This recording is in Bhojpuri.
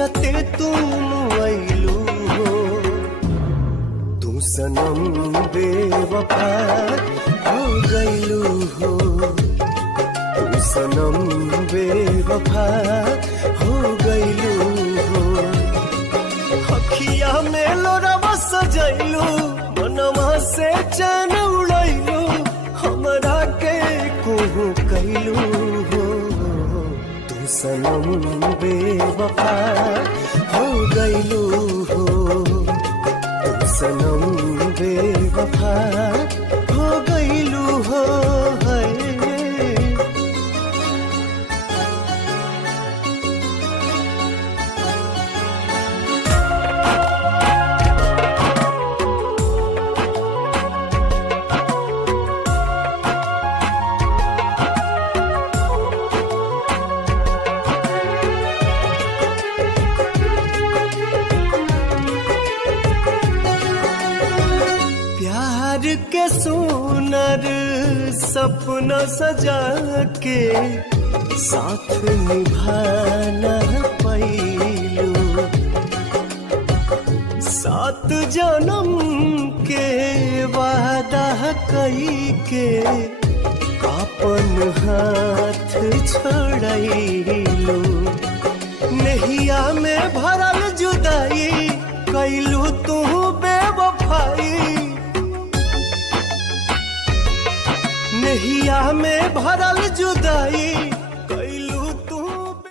जियते तुम आइलू हो, तू सनम बेवफा हो गइलू हो, तू सनम बेवफा हो गइलू हो। अखिया में लोरवा सजैलू, मनवा से चैन उड़ैलू, हमरा के कोहू कैलू हो, तू सनम बेवफा हो गइलू हो, तू सनम बेवफा हो गइलू हो। प्यार के सुनर सपना सजा के साथ निभाना पैलू, 7 जन्म के वादा कई के अपन हाथ छोड़ैलू, नहिया में भरल जुदाई कैलू तू बेवफाई, नहिया में भरल जुदाई